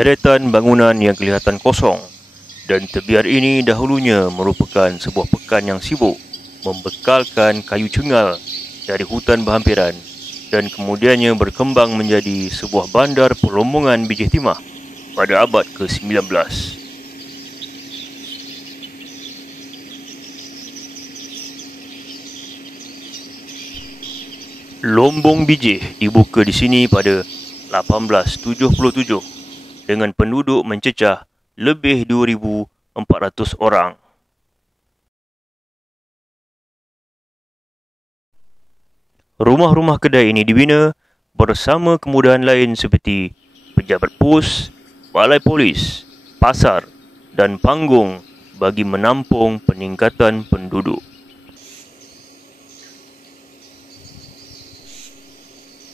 Deretan bangunan yang kelihatan kosong dan terbiar ini dahulunya merupakan sebuah pekan yang sibuk membekalkan kayu cengal dari hutan berhampiran dan kemudiannya berkembang menjadi sebuah bandar perlombongan biji timah pada abad ke-19. Lombong Bijih dibuka di sini pada 1877 dengan penduduk mencecah lebih 2,400 orang. Rumah-rumah kedai ini dibina bersama kemudahan lain seperti pejabat pos, balai polis, pasar dan panggung bagi menampung peningkatan penduduk.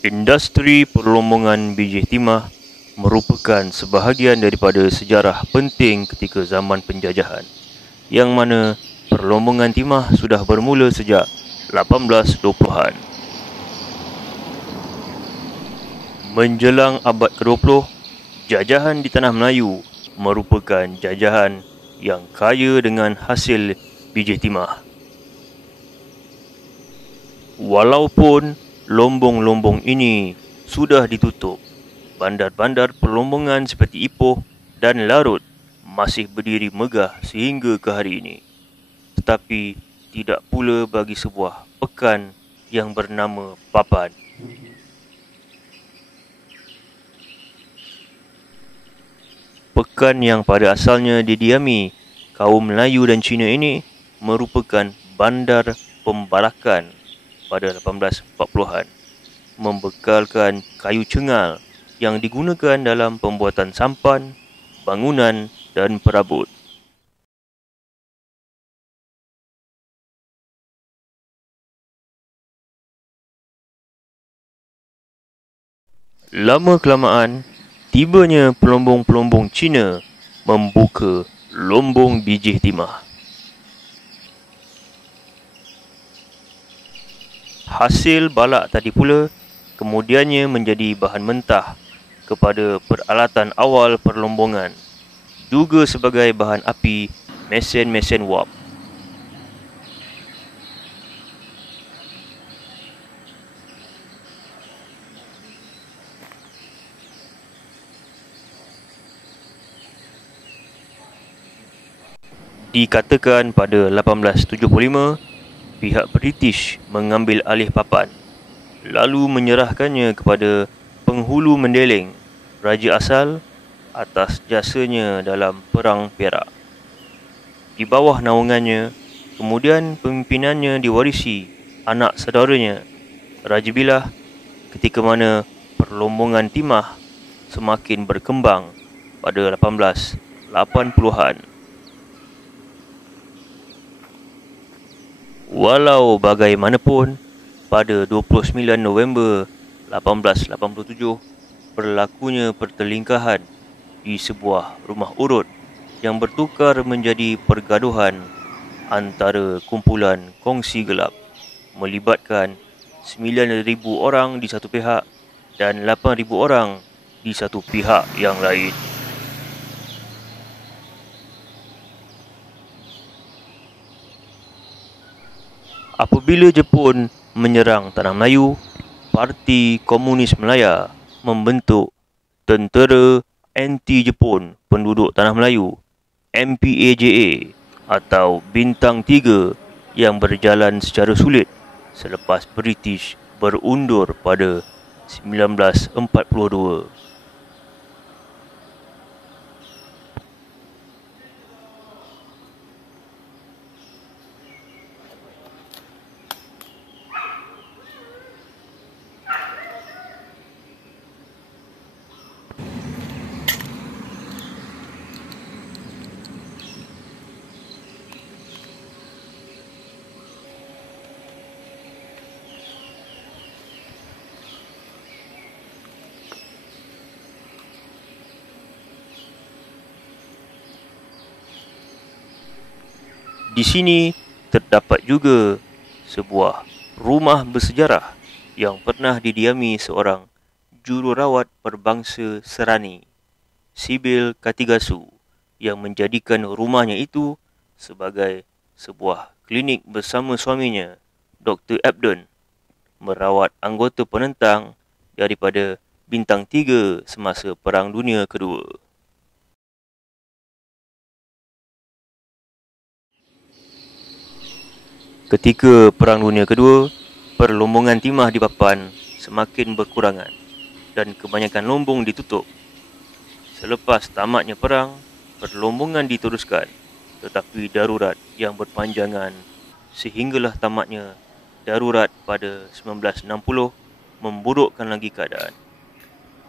Industri perlombongan biji timah merupakan sebahagian daripada sejarah penting ketika zaman penjajahan, yang mana perlombongan timah sudah bermula sejak 1820-an. Menjelang abad ke-20, jajahan di Tanah Melayu merupakan jajahan yang kaya dengan hasil biji timah. Walaupun lombong-lombong ini sudah ditutup, bandar-bandar perlombongan seperti Ipoh dan Larut masih berdiri megah sehingga ke hari ini. Tetapi tidak pula bagi sebuah pekan yang bernama Papan. Pekan yang pada asalnya didiami kaum Melayu dan Cina ini merupakan bandar pembalakan pada 1840-an, membekalkan kayu cengal yang digunakan dalam pembuatan sampan, bangunan dan perabot. Lama-kelamaan, tibanya pelombong-pelombong Cina membuka lombong biji timah. Hasil balak tadi pula kemudiannya menjadi bahan mentah kepada peralatan awal perlombongan, juga sebagai bahan api mesin-mesin wap. Dikatakan pada 1875, pihak British mengambil alih Papan, lalu menyerahkannya kepada penghulu Mendeleng, raja asal, atas jasanya dalam Perang Perak. Di bawah naungannya, kemudian pemimpinannya diwarisi anak saudaranya, Raja Billah, ketika mana perlombongan timah semakin berkembang pada 1880-an. Walau bagaimanapun, pada 29 November 1887 berlakunya pertelingkahan di sebuah rumah urut yang bertukar menjadi pergaduhan antara kumpulan kongsi gelap, melibatkan 9,000 orang di satu pihak dan 8,000 orang di satu pihak yang lain. Apabila Jepun menyerang Tanah Melayu, Parti Komunis Melaya membentuk Tentera Anti-Jepun Penduduk Tanah Melayu MPAJA atau Bintang 3 yang berjalan secara sulit selepas British berundur pada 1942. Di sini terdapat juga sebuah rumah bersejarah yang pernah didiami seorang jururawat berbangsa Serani. Sibyl Katigasu yang menjadikan rumahnya itu sebagai sebuah klinik bersama suaminya, Dr. Abdon, merawat anggota penentang daripada bintang 3 semasa Perang Dunia Kedua. Ketika Perang Dunia Kedua, perlombongan timah di Papan semakin berkurangan dan kebanyakan lombong ditutup. Selepas tamatnya perang, perlombongan diteruskan tetapi darurat yang berpanjangan sehinggalah tamatnya darurat pada 1960 memburukkan lagi keadaan.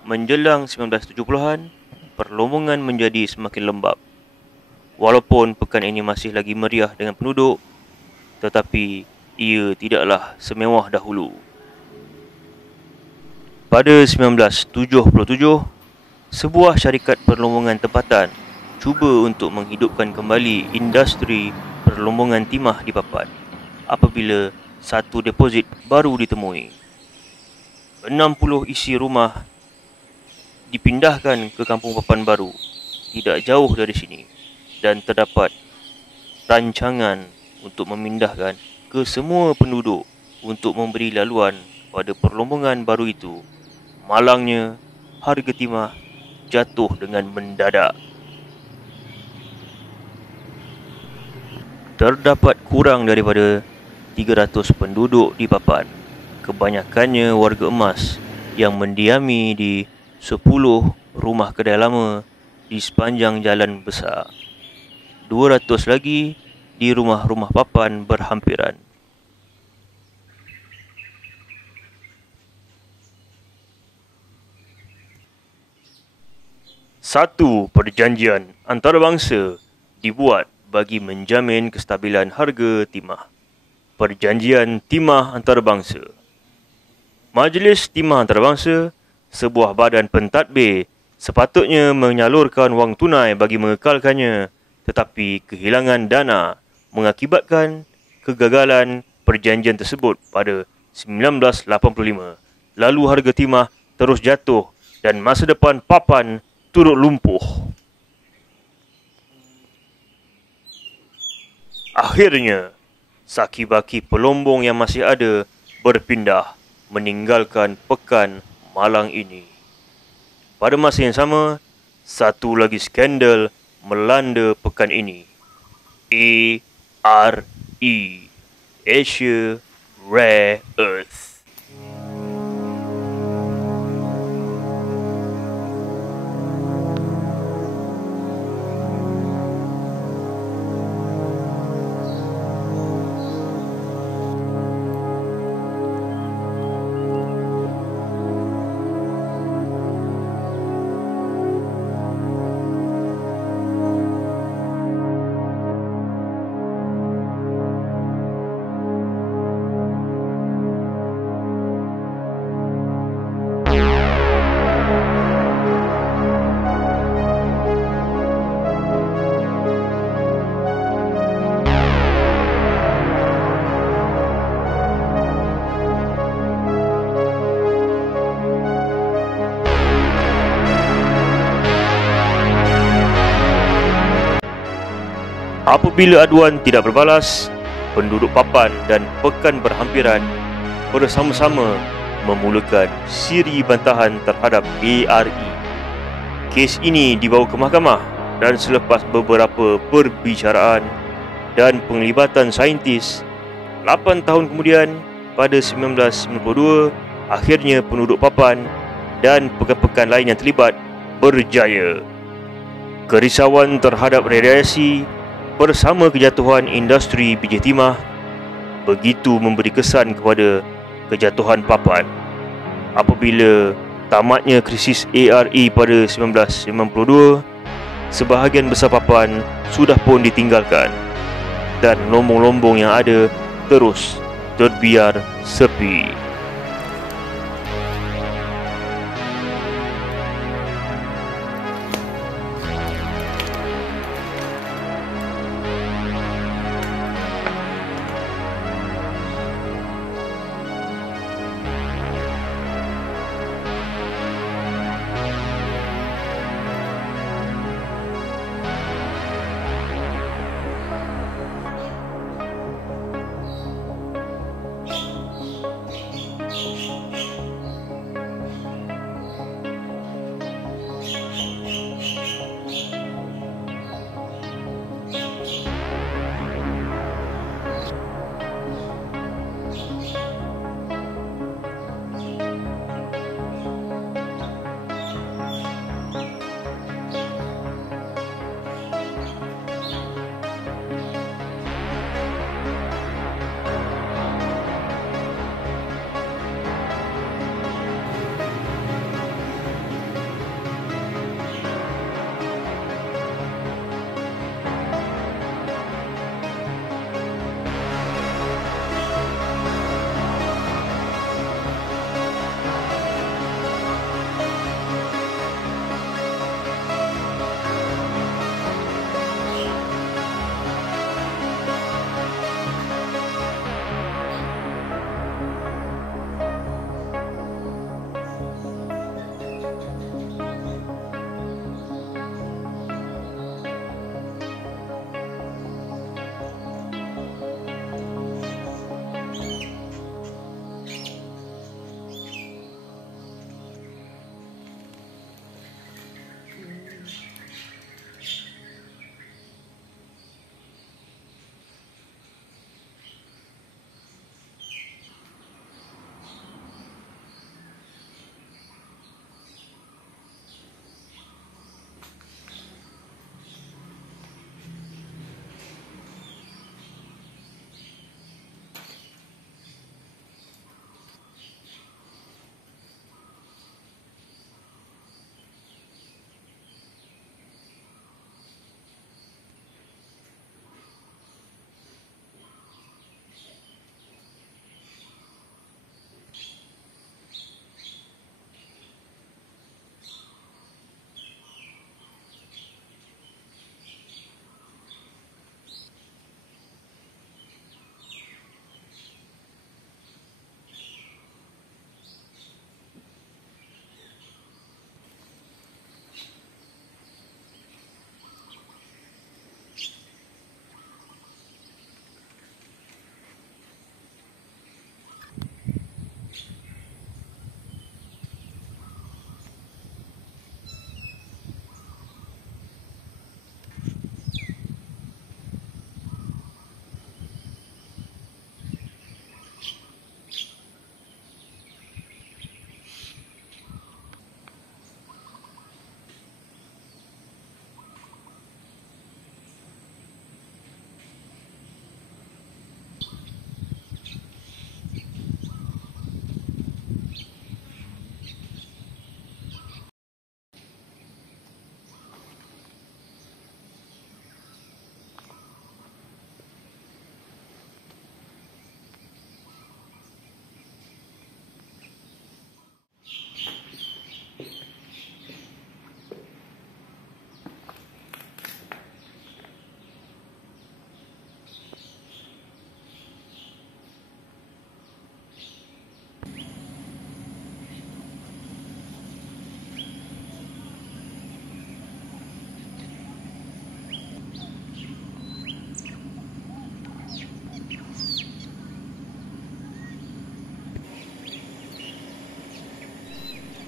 Menjelang 1970-an, perlombongan menjadi semakin lembab. Walaupun pekan ini masih lagi meriah dengan penduduk, tetapi ia tidaklah semewah dahulu. Pada 1977, sebuah syarikat perlombongan tempatan cuba untuk menghidupkan kembali industri perlombongan timah di Papan apabila satu deposit baru ditemui. 60 isi rumah dipindahkan ke kampung Papan Baru, tidak jauh dari sini, dan terdapat rancangan untuk memindahkan ke semua penduduk untuk memberi laluan pada perlombongan baru itu. Malangnya, harga timah jatuh dengan mendadak. Terdapat kurang daripada 300 penduduk di Papan, kebanyakannya warga emas yang mendiami di 10 rumah kedai lama di sepanjang jalan besar. 200 lagi di rumah-rumah papan berhampiran. Satu perjanjian antarabangsa dibuat bagi menjamin kestabilan harga timah. Perjanjian Timah Antarabangsa. Majlis Timah Antarabangsa, sebuah badan pentadbir, sepatutnya menyalurkan wang tunai bagi mengekalkannya, tetapi kehilangan dana mengakibatkan kegagalan perjanjian tersebut pada 1985. Lalu harga timah terus jatuh dan masa depan Papan turut lumpuh. Akhirnya, saki-baki pelombong yang masih ada berpindah meninggalkan pekan malang ini. Pada masa yang sama, satu lagi skandal melanda pekan ini. ARE, Asia Rare Earth. Apabila aduan tidak berbalas, penduduk Papan dan pekan berhampiran bersama-sama memulakan siri bantahan terhadap ARE. Kes ini dibawa ke mahkamah dan selepas beberapa perbicaraan dan penglibatan saintis, 8 tahun kemudian pada 1992, akhirnya penduduk Papan dan pekan-pekan lain yang terlibat berjaya. Kerisauan terhadap radiasi bersama kejatuhan industri biji timah begitu memberi kesan kepada kejatuhan Papan. Apabila tamatnya krisis ARE pada 1992, sebahagian besar Papan sudah pun ditinggalkan dan lombong-lombong yang ada terus terbiar sepi.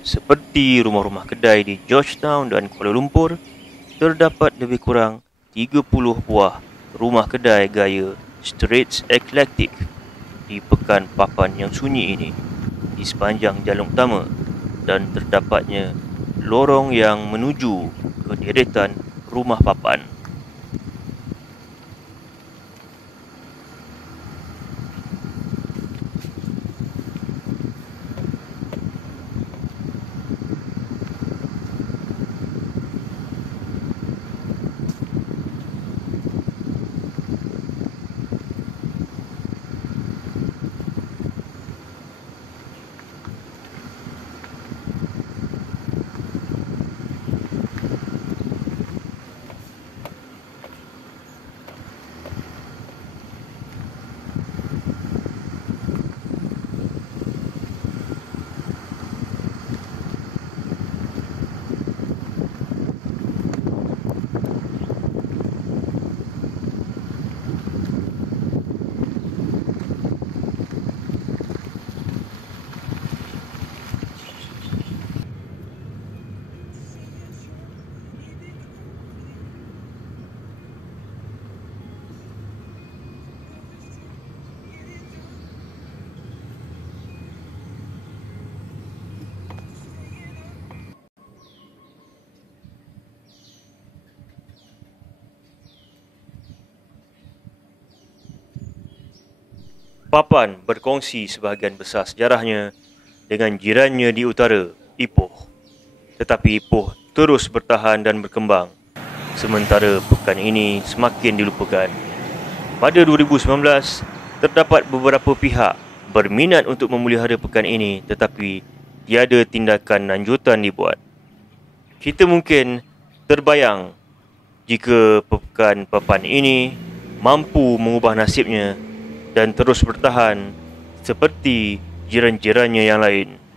Seperti rumah-rumah kedai di Georgetown dan Kuala Lumpur, terdapat lebih kurang 30 buah rumah kedai gaya Straits Eclectic di pekan papan yang sunyi ini di sepanjang jalan utama, dan terdapatnya lorong yang menuju ke deretan rumah papan. Papan berkongsi sebahagian besar sejarahnya dengan jirannya di utara, Ipoh. Tetapi Ipoh terus bertahan dan berkembang, sementara pekan ini semakin dilupakan. Pada 2019, terdapat beberapa pihak berminat untuk memelihara pekan ini, tetapi tiada tindakan lanjutan dibuat. Kita mungkin terbayang jika pekan papan ini mampu mengubah nasibnya dan terus bertahan seperti jiran-jirannya yang lain.